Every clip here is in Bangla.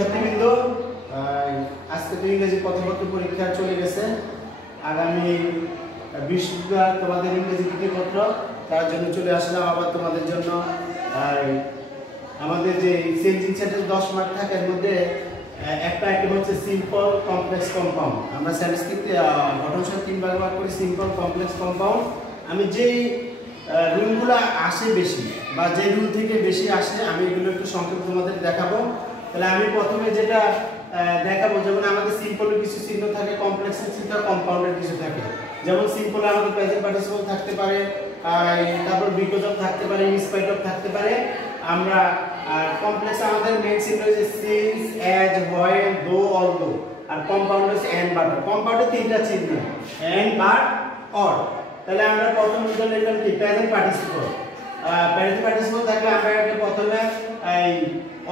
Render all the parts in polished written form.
শিক্ষার্থীবৃন্দ, আজকে তো ইংরেজি প্রথমপত্র পরীক্ষা চলে গেছে। আগামী বৃহস্পতিবার তোমাদের ইংরেজি দ্বিতীয় পত্র, তার জন্য চলে আসলাম আবার তোমাদের জন্য। আমাদের যে চেঞ্জিং সেন্টেন্স 10 মার্ক থাকে, এর মধ্যে একটা আইটেম হচ্ছে সিম্পল কমপ্লেক্স কম্পাউন্ড। আমরা সংস্কৃতে গঠন সহ 3 ভাগে ভাগ করি, সিম্পল কমপ্লেক্স কম্পাউন্ড। আমি যেই রুলগুলো আসে বেশি বা যে রুল থেকে বেশি আসে আমি এগুলো একটু সংক্ষেপে তোমাদের দেখাবো। তাহলে আমি প্রথমে যেটা দেখাবো, যেমন আমাদের সিম্পলের কিছু চিহ্ন থাকে, কমপ্লেক্সের চিহ্ন, কম্পাউন্ডের কিছু থাকে। যেমন সিম্পলে আমাদের প্রেজেন্ট পার্টিসিপল থাকতে পারে, তারপর বিকজ অফ থাকতে পারে, ইন স্পাইট অফ থাকতে পারে। আমরা কমপ্লেক্সে আমাদের মেইন চিহ্ন হচ্ছে সিন্স, অ্যাজ, হোয়েন, দো, অলদো। আর কম্পাউন্ড হচ্ছে এন্ড, বাট। কম্পাউন্ডে 3টা চিহ্ন, এন্ড, বাট, অর। তাহলে আমরা প্রথম উদাহরণ লিখলাম কি প্রেজেন্ট পার্টিসিপল। প্রেজেন্ট পার্টিসিপল থাকলে আমরা এটা প্রথমে এই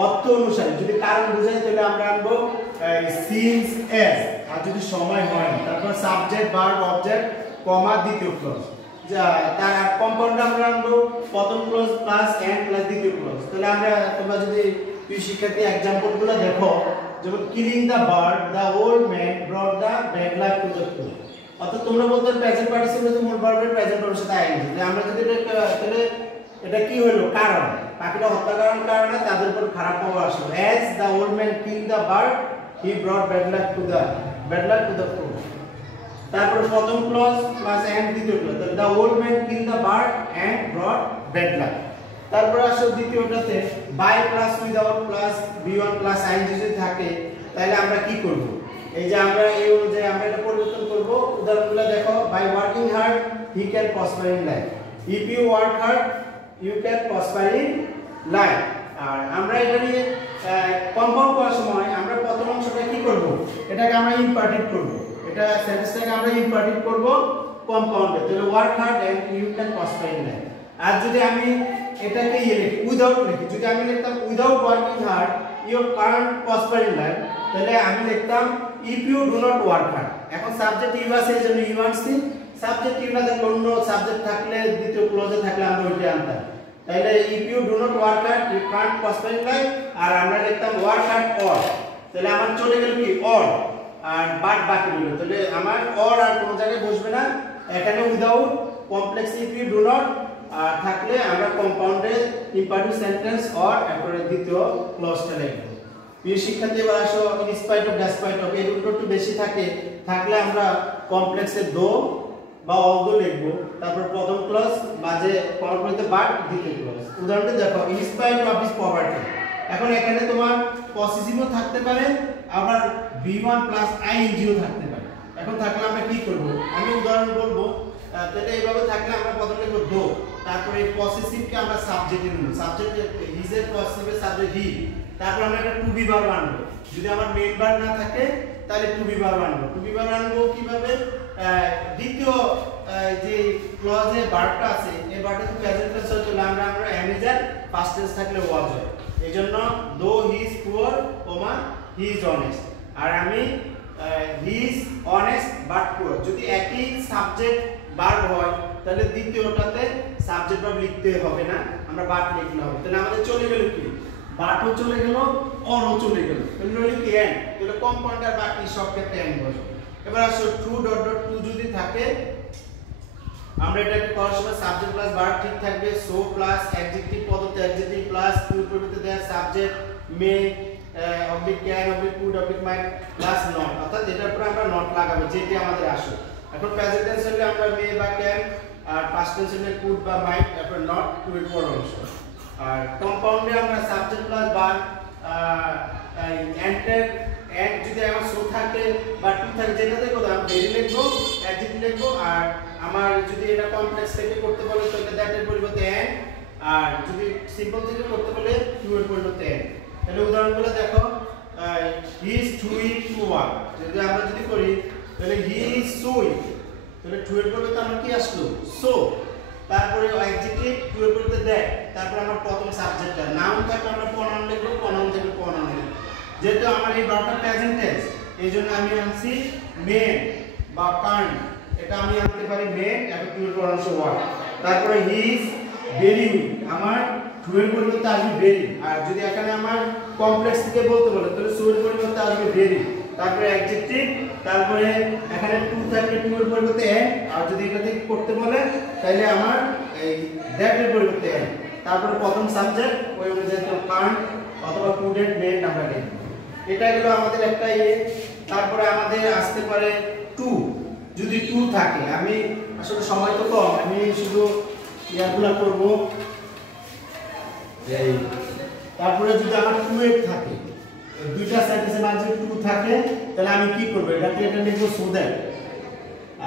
অর্থ অনুসারে যদি কারণ বোঝাই তাহলে আমরা আনবো সিন্স, অ্যাজ। আর যদি সময় হয় তারপর সাবজেক্ট, ভার্ব, অবজেক্ট, কমা, দ্বিতীয় ক্লজ। তার কম্পাউন্ডে আমরা আনবো প্রথম ক্লজ প্লাস এন্ড প্লাস দ্বিতীয় ক্লজ। তাহলে আমরা তোমরা যদি তুই শিক্ষার্থী एग्जांपलগুলো দেখো, যেমন killing the bird, the old man brought the bad luck to the tree. অর্থাৎ তোমরা বলতে প্রেজেন্ট পার্টিসিপল যে মূল ভার্বের প্রেজেন্ট ভার্বের সাথে আইএনজি। যে আমরা যদি তাহলে এটা কি হলো, কারণ। পাখিটা হত্যা করার কারণে তাদের উপর খারাপ প্রভাব আসলো। As the old man kill the bird he brought bad luck to the tree. তারপর প্রথম ক্লজ প্লাস এন্ড দ্বিতীয় clause, the old man kill the bird and brought bad luck. তারপর আসো দ্বিতীয়টাতে by plus without plus V one plus ING যদি থাকে তাহলে আমরা কি করব? এই যে আমরা এই অনুযায়ী আমরা এটা পরিবর্তন করব। উদাহরণগুলো দেখো, by working hard he can prosper in life, if you work hard you can prosper in life. আর আমরা এটা নিয়ে কম্পাউন্ড করার সময় আমরা প্রথম অংশটা কি করব? এটাকে আমরা ইম্পার্টিট করব। এটা সেন্টেন্সটাকে আমরা ইম্পার্টিট করব কম্পাউন্ডে। তাহলে work hard and you can prosper in life. আর যদি আমি এটাকে লিখি উইদাউট লিখি, যদি আমি লিখতাম without working hard you can't prosper in life, তাহলে আমি লিখতাম if you do not work hard. এখন সাবজেক্ট ইউ আছে এই জন্য ইউ আনছি। সাবজেক্ট ইউ না থাকলে অন্য সাবজেক্ট থাকলে দ্বিতীয় ক্লজে থাকলে আমরা ওইটা আনতাম। তাহলে if you do not work hard you can't prosper in life. আর আমরা লিখতাম ওয়ার্ক হার্ড অর। তাহলে আমার চলে গেল কি অর, আর বাট বাকি রইল। তাহলে আমার অর আর কোনো জায়গায় বসবে না। এখানে without complex if you do not আর থাকলে আমরা কম্পাউন্ডে ইম্পারেটিভ সেন্টেন্স অর এরপরে দ্বিতীয় ক্লজটা লিখব। প্রিয় শিক্ষার্থী, এবার আসো in spite of, despite of. এই দুটো একটু বেশি থাকলে আমরা কমপ্লেক্সে দো বা অলদো লিখব। তারপর প্রথম ক্লজ বা যে কমপ্লেক্সে বাট, দ্বিতীয় ক্লজ। উদাহরণটা দেখো, in spite of his poverty. এখন এখানে তোমার পসেসিভও থাকতে পারে, আবার বি1 প্লাস আইএনজিও থাকতে পারে। এখন থাকলে আমরা কি করব? আমি উদাহরণ বলবো। তাহলে এইভাবে থাকলে আমরা প্রথমে লিখব দো, তারপরে এই পসেসিভকে আমরা সাবজেক্টে নেব। সাবজেক্ট হিজ এর পসেসিভের সাবজেক্ট হি। তারপর আমরা একটা টু বি ভার্ব আনবো। যদি আমার মেইন ভার্ব না থাকে তাহলে টু বি ভার্ব আনবো। টু বি ভার্ব আনবো কিভাবে? দ্বিতীয় যে ক্লজে ভার্বটা আছে এই ভার্বটা যদি প্রেজেন্ট টেন্স হয় তাহলে আমরা এম ইজ এর পাস্ট টেন্স থাকলে ওয়াজ হয়। এইজন্য though he is poor, comma he is honest. আর আমি he is honest but poor. যদি একই সাবজেক্ট ভার্ব হয় তাহলে দ্বিতীয়টাতে সাবজেক্ট ভার্ব লিখতে হবে না, আমরা বাট লিখলে হবে। তাহলে আমাদের চলে গেল কি, বাটও চলে গেল, অরও চলে গেল। তাহলে রইল কি এন্ড। তাহলে কম্পাউন্ড আর বাকি সব ক্ষেত্রে এন্ড বসবে। এবার আসো টু ডট ডট টু যদি থাকে আমরা এটাকে করার সময় সাবজেক্ট প্লাস ভার্ব ঠিক থাকবে। সো প্লাস অ্যাডজেক্টিভ পদতে অ্যাডজেক্টিভ প্লাস টু পরিবর্তে দেয়া subject may oblique can oblique could oblique might plus not. অর্থাৎ এটার উপরে আমরা নট লাগাবো যেটা আমাদের আসে। এখন প্রেজেন্ট টেন্স হলে আমরা মে বা ক্যান, আর পাস্ট টেন্স হলে কুড বা মাইট, তারপর নট টু এর পর অংশ। আর কম্পাউন্ডে আমরা সাবজেক্ট প্লাস ভার্ব এন্ড যদি আমার সো থাকে বা টু থাকে যেটাতে করব আমি ভেরি লিখবো, অ্যাডজেক্টিভ লিখবো। আর আমার যদি এটা কমপ্লেক্স থেকে করতে বলে তাহলে দ্যাট এর পরিবর্তে এন্ড, আর যদি সিম্পল থেকে করতে বলে টু এর পরিবর্তে এন্ড। তাহলে উদাহরণগুলো দেখো, he is doing to work. যদি আমরা যদি করি তাহলে হি ইজ সুইং, তাহলে টু এর পরিবর্তে আমরা কি আসলো, সো। তারপরে অ্যাডজেক্টিভ টু এর পরিবর্তে দ্যাট। তারপর আমরা প্রথম সাবজেক্টটা নাউন থাকলে আমরা প্রনাউন লিখব, প্রনাউন থেকে প্রনাউন লিখব। যেহেতু আমার এই ভার্বটা প্রেজেন্ট টেন্স এইজন্য আমি আনছি মেন বা কান্ট। এটা আমি আনতে পারি মেন, এখন টু এর পর অংশ ওয়ার্ক। তারপরে হি ইজ ভেরি উইক, আমার টু এর পরিবর্তে আসবে ভেরি। আর যদি এখানে আমার কমপ্লেক্স থেকে বলতে বলে তাহলে সো এর পরিবর্তে আসবে ভেরি, তারপরে অ্যাডজেক্টিভ, তারপরে এখানে টু থাকলে টু এর পরিবর্তে এন্ড, আর যদি এটা থেকে করতে বলে তাহলে আমার এই দ্যাট এর পরিবর্তে এন্ড, তারপরে প্রথম সাবজেক্ট ওই অনুযায়ী তো কান্ট অথবা কুডেন্ট মেন্ট আমরা লিখব। এটা হলো আমাদের একটা তারপরে আমাদের আসতে পারে টু, যদি টু থাকে, আমি আসলে সময় তো কম, আমি শুধু ইয়াগুলা করব। এই তারপরে যদি আমার টু এর থাকে, দুইটা সেন্টেন্সের মাঝে টু থাকে, তাহলে আমি কি করব, এটাকে এটা লিখব সো দ্যাট,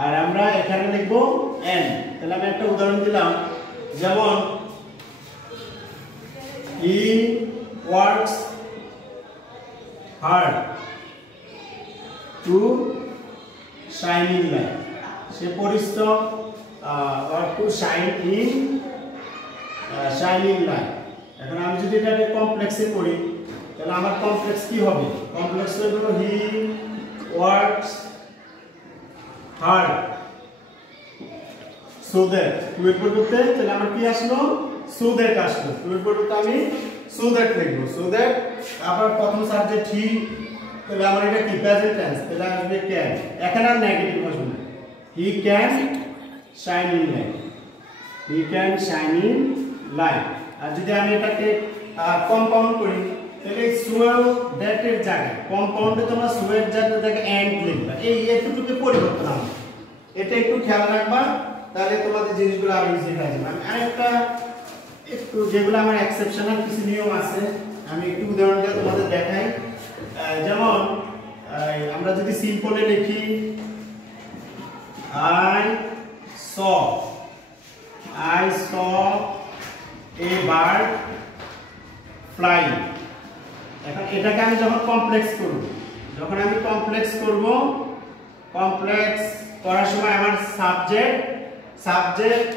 আর আমরা এখানে লিখব এন্ড। তাহলে আমি একটা উদাহরণ দিলাম, যেমন he works hard to shine in life, সে পরিশ্রম work to shine in life. এখন আমি যদি এটাকে কমপ্লেক্সে করি তাহলে আমার কমপ্লেক্স কি হবে, কমপ্লেক্স হলো he works hard so that, to এর পরিবর্তে তাহলে আমার কি আসলো, সো দ্যাট আসলো, টু এর পরিবর্তে আমি সো দ্যাট লিখবো, সো দ্যাট। আবার প্রথম সাবজেক্ট হি, তাহলে আমার এটা কি প্রেজেন্ট টেন্স, তাহলে আসবে ক্যান, এখানে আর নেগেটিভ আসবে না, he can shine in life, he can shine in life. আর যদি আমি এটাকে কম্পাউন্ড করি তাহলে সো দ্যাট এর জায়গায় কম্পাউন্ডে তোমরা সো এর জায়গায় এন্ড লিখবা, এই এতটুকু পরিবর্তন হবে, এটা একটু খেয়াল রাখবা, তাহলে তোমাদের জিনিসগুলো আরো ইজি হয়ে যাবে। আমি আরেকটা একটু যেগুলো আমার এক্সেপশনাল কিছু নিয়ম আছে আমি একটু উদাহরণ দিয়ে তোমাদের দেখাই। যেমন আমরা যদি সিম্পলে লিখি I saw a bird flying, এখন এটাকে আমি যখন কমপ্লেক্স করব, কমপ্লেক্স করার সময় আমার সাবজেক্ট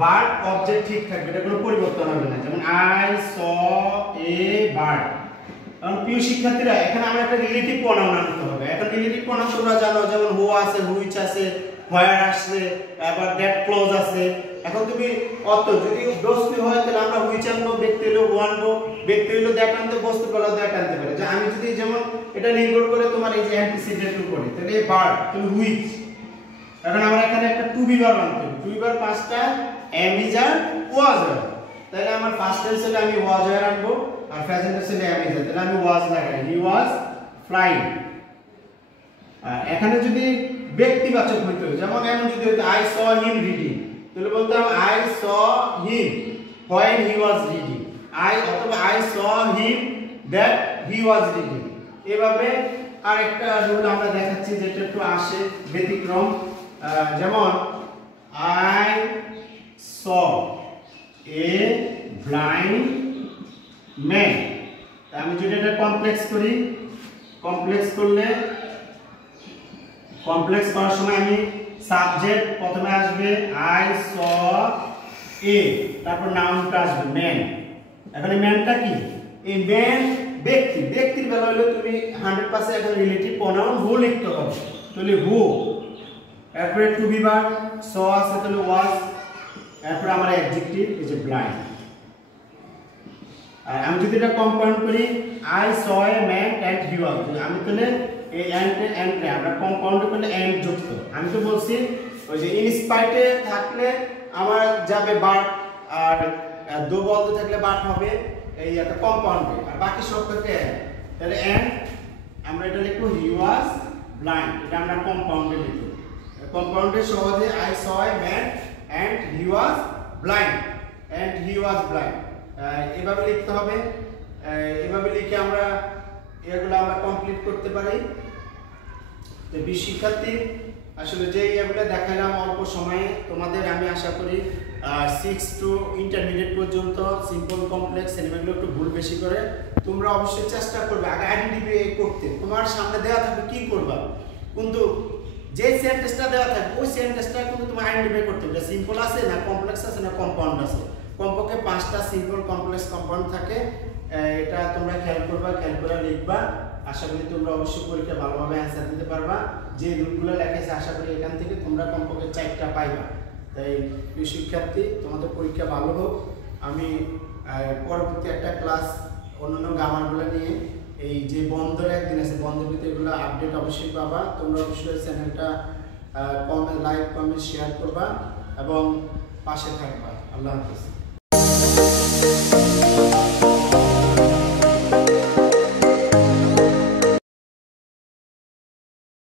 বার্ড অবজেক্ট ঠিক থাকবে, এটা কোনো পরিবর্তন হবে না। যেমন I saw a bird, কারণ প্রিয় শিক্ষার্থীরা এখানে আমরা একটা রিলেটিভ প্রনাউন আনতে হবে। এখন রিলেটিভ প্রনাউন তোমরা জানো, যেমন হু আছে, হুইচ আছে, হোয়ার আছে, আবার দ্যাট ক্লজ আছে। এখন তুমি অত যদি বস্তু হয় তাহলে আমরা হুইচ আনবো, ব্যক্তি হলো হু আনবো, ব্যক্তি হলো দ্যাট আনতে, বস্তু হলো দ্যাট আনতে পারে। যে আমি যদি যেমন এটা নির্ভর করে তোমার এই যে অ্যান্টিসিডেন্ট উপরে, তাহলে এই বার্ড তুমি হুইচ, এখন আমরা এখানে একটা টু বি ভার্ব আনতে হবে, টু বি ভার্ব পাঁচটা, এম ইজ আর ওয়াজ আর, তাহলে আমার ফার্স্ট টেন্স হলে আমি ওয়াজ আর আনবো, আর প্রেজেন্ট টেন্স হলে এম ইজ আর, তাহলে আমি ওয়াজ লাগাই, হি ওয়াজ ফ্লাইং। আর এখানে যদি ব্যক্তিবাচক হইতো, যেমন এমন যদি হইতো আই স হিম রিডিং, তাহলে বলতাম I saw him when he was reading, অথবা I saw him that he was reading. এভাবে আরেকটা রুল আমরা দেখাচ্ছি যেটা একটু আসে ব্যতিক্রম, যেমন I saw a blind man. আমি যদি এটা কমপ্লেক্স করি, কমপ্লেক্স করার সময় আমি সাবজেক্ট প্রথমে আসবে আই স এ, তারপর নাউনটা আসবে ম্যান। এখন এই ম্যানটা কি, এই ম্যান ব্যক্তির বেলা হলে তুমি 100% এখন রিলেটিভ প্রনাউন হু লিখতে হবে, তাহলে হু, এরপরে টু বি ভার্ব স আছে তাহলে ওয়াজ, এরপর আমার অ্যাডজেক্টিভ ইজ এ ব্লাইন্ড। আর আমি যদি এটা কম্পাউন্ড করি I saw a man and he was, আমি তাহলে এই এন্ড আমরা কম্পাউন্ড করলে এন্ড যুক্ত। আমি তো বলছি ওই যে ইনস্পাইটে থাকলে আমার যাবে বাট, আর দো বলতে থাকলে বাট হবে এই একটা কম্পাউন্ডে, আর বাকি সব থেকে তাহলে এন্ড আমরা এটা লিখবো হি ওয়াজ ব্লাইন্ড, এটা আমরা কম্পাউন্ডে লিখব। কম্পাউন্ডে সহজে I saw a man and he was blind, এভাবে লিখতে হবে। এভাবে লিখে আমরা এগুলো আমরা কমপ্লিট করতে পারি। তো শিক্ষার্থী আসলে যে এগুলো দেখালাম অল্প সময়ে, তোমাদের আমি আশা করি 6 টু ইন্টারমিডিয়েট পর্যন্ত সিম্পল কমপ্লেক্স এগুলো একটু ভুল বেশি করে তোমরা অবশ্যই চেষ্টা করবে আগে আইডেন্টিফাই করতে। তোমার সামনে দেওয়া থাকবে কি করবা, কিন্তু যে সেন্টেন্সটা দেওয়া থাকবে ওই সেন্টেন্সটা কিন্তু তুমি আইডেন্টিফাই করতে হবে, সিম্পল আছে না কমপ্লেক্স আছে না কম্পাউন্ড আছে। কমপক্ষে 5টা সিম্পল কমপ্লেক্স কম্পাউন্ড থাকে, এটা তোমরা খেয়াল করবা, খেয়াল করে লিখবা। আশা করি তোমরা অবশ্যই পরীক্ষা ভালোভাবে অ্যান্সার দিতে পারবা। যে রুলগুলো লেখেছে আশা করি এখান থেকে তোমরা কমপক্ষে 4টা পাইবা। তাই প্রিয় শিক্ষার্থী, তোমাদের পরীক্ষা ভালো হোক। আমি পরবর্তী একটা ক্লাস অন্যান্য গামারগুলো নিয়ে এই যে বন্ধের একদিন আছে, বন্ধের ভিতরে এগুলো আপডেট অবশ্যই পাবা। তোমরা অবশ্যই চ্যানেলটা লাইক কমেন্ট শেয়ার করবা এবং পাশে থাকবা। আল্লাহ হাফেজ।